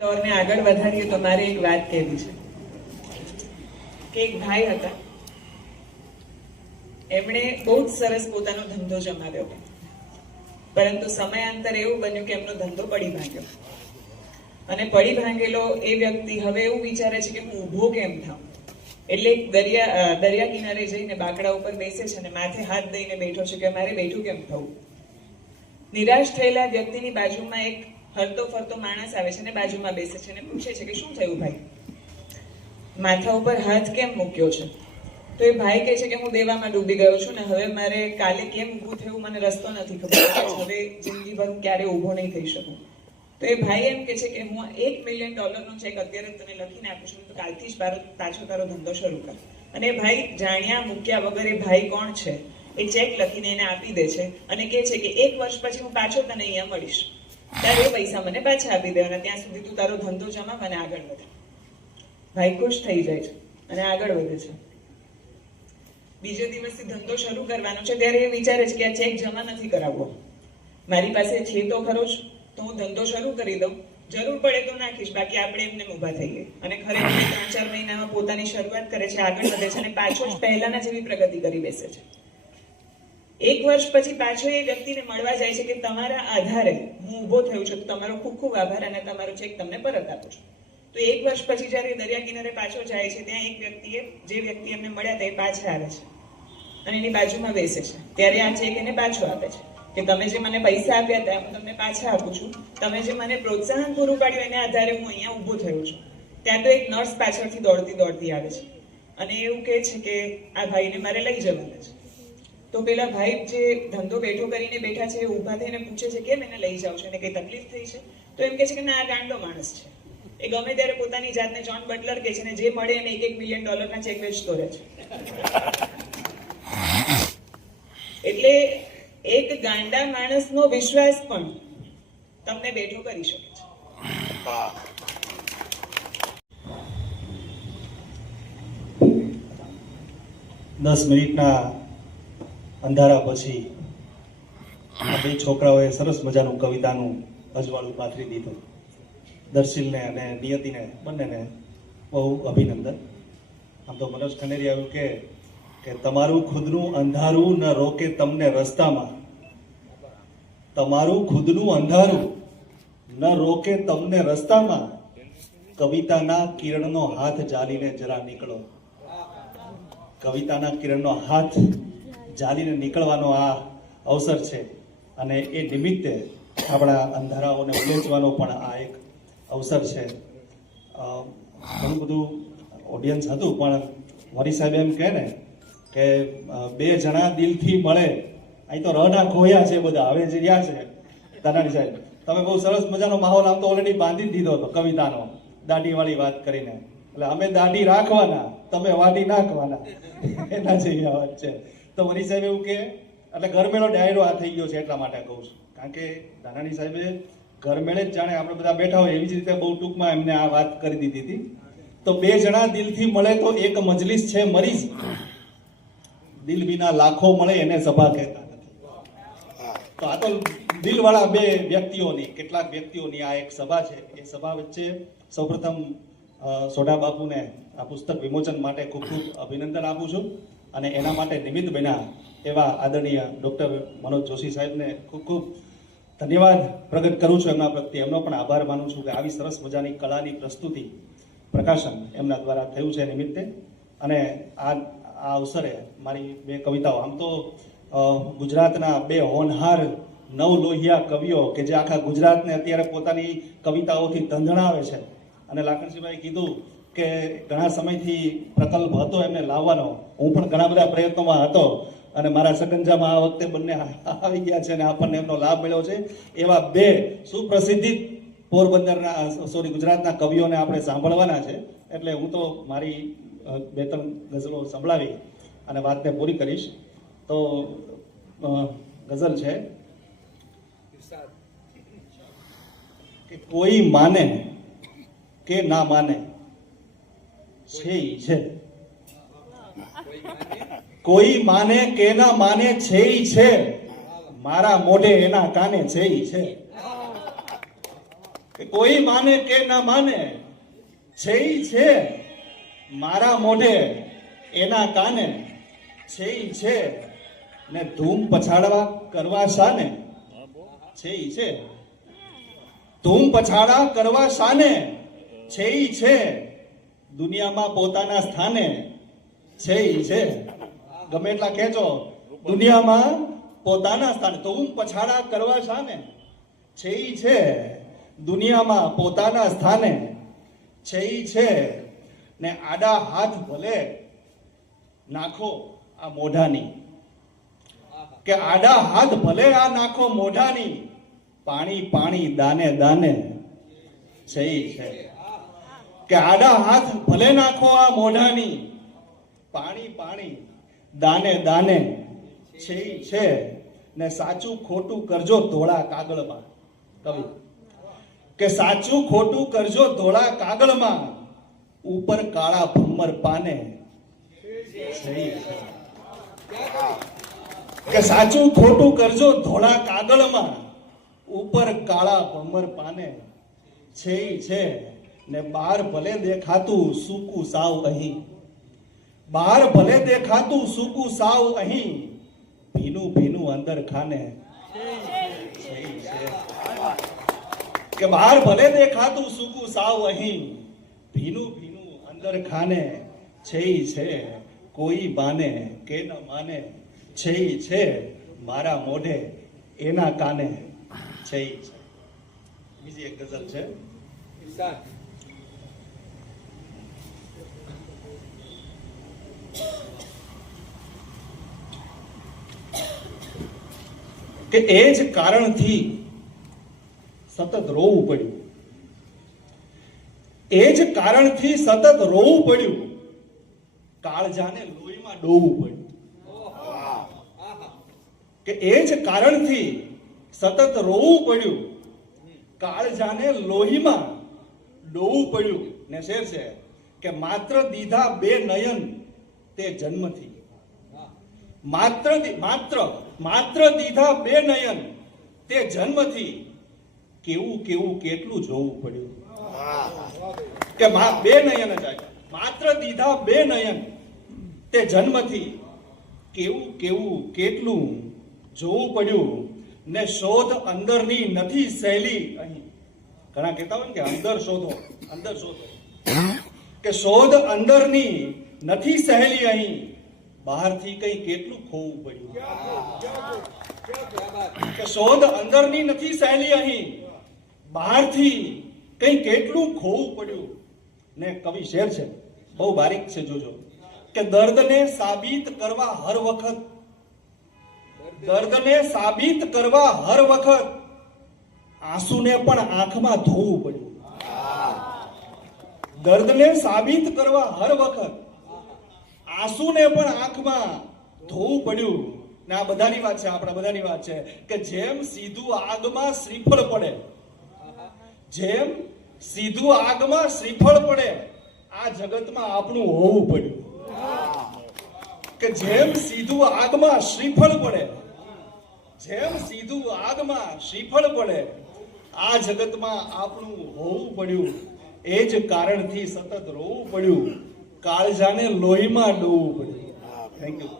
દોરને આગળ વધારીએ તો મારે એક વાત કહેવી છે કે એક ભાઈ હતા, એમણે બહુ જ સરસ પોતાનો ધંધો જમાવ્યો, પરંતુ સમયાંતરે એવું બન્યું કે એમનો ધંધો પડી ભાંગ્યો. અને પડી ભાંગેલો એ વ્યક્તિ હવે એવું વિચારે છે કે હું ઊભો કેમ થાઉં. એટલે દરિયા કિનારે જઈને બાકડા ઉપર બેસે છે અને માથે હાથ દઈને બેઠો છે કે મારે બેઠું કેમ થવું. નિરાશ થયેલા વ્યક્તિની બાજુમાં એક હરતો ફરતો માણસ આવે છે ને બાજુમાં બેસે છે અને પૂછે છે કે શું થયું ભાઈ, માથા ઉપર હાથ કેમ મૂક્યો છે? તો એ ભાઈ કહે છે કે હું દેવામાં ડૂબી ગયો છું ને હવે મારે કાલે કેમ ઊભું થયું મને રસ્તો નથી ખબર, હવે જિંદગીભર ક્યારે ઊભો નહીં થઈ શકું. તો એ ભાઈ એમ કે છે કે હું $1 મિલિયન નો ચેક અત્યારે તને લખીને આપું છું, તો કાલથી જ પાછો તારો ધંધો શરૂ કર. અને એ ભાઈ જાણ્યા મૂક્યા વગર એ ભાઈ કોણ છે એ ચેક લખીને એને આપી દે છે અને કહે છે કે 1 વર્ષ પછી હું પાછો તને અહીંયા મળીશ, ત્યારે એ પૈસા મને પાછા આપી દે અને ત્યાં સુધી તું તારો ધંધો જમા મને આગળ વધે. ભાઈ ખુશ થઈ જાય છે અને આગળ વધે છે. બીજે દિવસથી ધંધો શરૂ કરવાનો છે ત્યારે એ વિચારે છે કે આ ચેક જમા નથી કરાવવો, મારી પાસે છે તો ખરો જ, તો હું ધંધો શરૂ કરી દઉં, જરૂર પડે તો નાખીશ, બાકી આપણે એમને ઊભા થઈએ. અને ખરેખર 3-4 મહિનામાં પોતાની શરૂઆત કરે છે, આગળ વધે છે અને પાછો જ પહેલાના જેવી પ્રગતિ કરી બેસે છે. 1 વર્ષ પછી પાછો એ વ્યક્તિને મળવા જાય છે કે તમારા આધારે હું ઊભો થયો છું, તમારો ખૂબ ખૂબ આભાર અને તમારો ચેક તમને પરત આપું છું. તો 1 વર્ષ પછી જ્યારે દરિયા કિનારે પાછો જાય છે ત્યાં એક વ્યક્તિએ જે વ્યક્તિ એમને મળ્યા હતા એ પાછા આવે છે અને એની બાજુમાં બેસે છે. ત્યારે આ ચેક એને પાછો આપે છે કે તમે જે મને પૈસા આપ્યા હતા હું તમને પાછા આપું છું, તમે જે મને પ્રોત્સાહન પૂરું પાડ્યું એના આધારે હું અહીંયા ઊભો થયો છું. ત્યાં તો એક નર્સ પાછળથી દોડતી આવે છે અને એવું કહે છે કે આ ભાઈને મારે લઈ જવાના છે. તો પેલા ભાઈ જે ધંધો બેઠો કરીને બેઠા છે એ ઊભા થઈને પૂછે છે કેમ એને લઈ જાવ છો, એને કઈ તકલીફ થઈ છે? તો એમ કહે છે કે ના, આ ગાંડો માણસ છે, એ ગમે ત્યારે પોતાની જાતને જોન બટલર કહે છે ને જે મળે એને $1 મિલિયન ના ચેક વેચતો રહે છે. એટલે એક ગાંડા માણસનો વિશ્વાસ પણ તમને બેઠો કરી શકે છે. 10 મિનિટના અંધારા પછી આ બે છોકરાઓએ સરસ મજાનું કવિતાનું અજવાળું પાથરી દીધું. દર્શિલને અને નિયતિને બંનેને બહુ અભિનંદન. આમ તો મનોજ ખનેરી આવ્યું કે તમારું ખુદનું અંધારું ન રોકે તમને રસ્તામાં, તમારું ખુદનું અંધારું ન રોકે તમને રસ્તામાં, કવિતાના કિરણનો હાથ ઝાલીને જરા નીકળો. કવિતાના કિરણનો હાથ ઝાલીને નીકળવાનો આ અવસર છે અને એ નિમિત્તે આપણા અંધારાઓને ઉલેચવાનો પણ આ એક અવસર છે. ઘણું બધું ઓડિયન્સ હતું પણ મોરી સાહેબ એમ કહે ને કે 2 જણા દિલથી મળે, અહીં તો રહના ખોયા છે બધા, હવે જે રહ્યા છે દાનાણી સાહેબ તમે બહુ સરસ મજાનો માહોલ આમ તો ઓલરેડી બાંધી દીધો હતો કવિતાનો, દાઢીવાળી વાત કરીને. એટલે અમે દાઢી રાખવાના, તમે વાઢી નાખવાના, એના જેવી આ વાત છે. તો મની સાહેબ એવું કે એટલે ઘરમેળો ડાયરો આ થઈ ગયો છે એટલા માટે કહું છું, કારણ કે દાનાણી સાહેબે ઘરમેળે જ જાણે આપણે બધા બેઠા હોય એવી જ રીતે બહુ ટૂંકમાં એમને આ વાત કરી દીધી હતી. તો 2 જણા દિલથી મળે તો એક મજલિસ છે મરીઝ, દિલ વિના લાખો મળે એને સભા કહેતા નથી. તો આ તો દિલવાળા 2 વ્યક્તિઓની, કેટલાક વ્યક્તિઓની આ એક સભા છે. એ સભા વચ્ચે સૌપ્રથમ સોઢા બાપુને આ પુસ્તક વિમોચન માટે ખૂબ ખૂબ અભિનંદન આપું છું અને એના માટે નિમિત્ત બન્યા એવા આદરણીય ડૉક્ટર મનોજ જોશી સાહેબને ખૂબ ખૂબ ધન્યવાદ પ્રગટ કરું છું એમના પ્રત્યે, એમનો પણ આભાર માનું છું કે આવી સરસ મજાની કલાની પ્રસ્તુતિ પ્રકાશન એમના દ્વારા થયું છે નિમિત્તે. અને આ અવસરે મારી 2 કવિતાઓ, આમ તો ગુજરાતના 2 હોનહાર નવલોહિયા કવિઓ કે જે આખા ગુજરાતને અત્યારે પોતાની કવિતાઓથી ધંધણાવે છે, અને લાખણસિંહભાઈ કીધું કે ઘણા સમયથી પ્રકલ્પ હતો એમને લાવવાનો, હું પણ ઘણા બધા પ્રયત્નોમાં હતો અને મારા સગંજામાં આ વખતે બંને આવી ગયા છે અને આપણને એમનો લાભ મળ્યો છે. એવા 2 સુપ્રસિદ્ધિત પોરબંદરના ગુજરાતના કવિઓને આપણે સાંભળવાના છે. એટલે હું તો મારી 2-3 ગઝલો સંભળાવી અને વાતને પૂરી કરીશ. તો ગઝલ છે કે કોઈ માને કે ના માને છે ઈ છે, કોઈ માને કે ના માને છે ઈ છે, મારા મોઢે એના કાને છે ઈ છે. કે કોઈ માને કે ના માને, છે ઈ છે મારા મોઢે એના કાને, છે ઈ છે ને ધૂમ પછાડવા કરવા શાને, છે ઈ છે ધૂમ પછાડા કરવા શાને, છે ઈ છે દુનિયામાં પોતાના સ્થાને, છે ઈ છે ગમે એટલા ખેંચો, દુનિયામાં પોતાના સ્થાને, ધૂમ પછાડા કરવા શાને, છે ઈ છે દુનિયામાં પોતાના સ્થાને, છે ઈ છે ને આડા હાથ ભલે નાખો આ મોઢાની, કે આડા હાથ ભલે આ નાખો મોઢાની, પાણી પાણી દાને દાને, છે ઈ છે કે આડા હાથ ભલે નાખો આ મોઢાની, પાણી પાણી દાને દાને, છે ઈ છે ને સાચું ખોટું કરજો ધોળા કાગળમાં, કવિ કે સાચું ખોટું કરજો ધોળા કાગળમાં, ઉપર કાળા ભમર પાને, છે ઈ છે કે સાચું ખોટું કરજો ધોળા કાગળમાં, ઉપર કાળા ભમર પાને, છે ઈ છે ને બહાર ભલે દેખાતું સૂકું સાવ અહીં, બહાર ભલે દેખાતું સૂકું સાવ અહીં, ભીનું ભીનું અંદર ખાને, છે ઈ છે કે બહાર ભલે દેખાતું સૂકું સાવ અહીં, ભીનું ભીનું અંદર ખાને, છે ઈ છે કોઈ બાને કે ન માને, છે ઈ છે મારા મોઢે એના કાને, છે ઈ છે. બીજી એક ગઝલ છે, કે એ જ કારણથી સતત રોવું પડ્યું, એ જ કારણથી સતત રોવું પડ્યું, કાળજાને લોહીમાં ડોવું પડ્યું, કે એ જ કારણથી સતત રોવું પડ્યું, કાળજાને લોહીમાં ડોવું પડ્યું ને શેર છે કે માત્ર દીધા બે નયન તે જન્મથી, માત્ર દીધા બે નયન તે જન્મથી, કેવું કેવું કેટલું જોવું પડ્યું, કે બે નયન જ માત્ર દીધા બે નયન તે જન્મથી, કેવું કેવું કેટલું જોવું પડ્યું ને શોધ અંદરની નથી સહેલી અહીં, ઘણા કહેતા હોય કે અંદર શોધો કે શોધ અંદરની નથી સહેલી અહીં, બહારથી કઈ કેટલું ખોવું પડ્યું, કે શોધ અંદરની નથી સહેલી અહીં, બહારથી કઈ કેટલું ખોવું પડ્યું ને કવિ શેર છે બહુ બારીક છે, જોજો કે દર્દને સાબિત કરવા હર વખત, દર્દને સાબિત કરવા હર વખત, આંસુને પણ આંખમાં ધોવું પડ્યું, દર્દને સાબિત કરવા હર વખત, આંસુને પણ આંખમાં ધોવું પડ્યું ને આ બધાની વાત છે, આપણા બધાની વાત છે કે જેમ સીધું આગમાં શ્રીફળ પડે, જેમ સીધું આગમાં શ્રીફળ પડે, આ જગતમાં આપણું હોવું પડ્યું, કે જેમ સીધું આગમાં શ્રીફળ પડે, જેમ સીધું આગમાં શ્રીફળ પડે, આ જગતમાં આપણું હોવું પડ્યું, એ જ કારણથી સતત રોવું પડ્યું, કાળજાને લોહીમાં ડોવું પડ્યું. Thank you.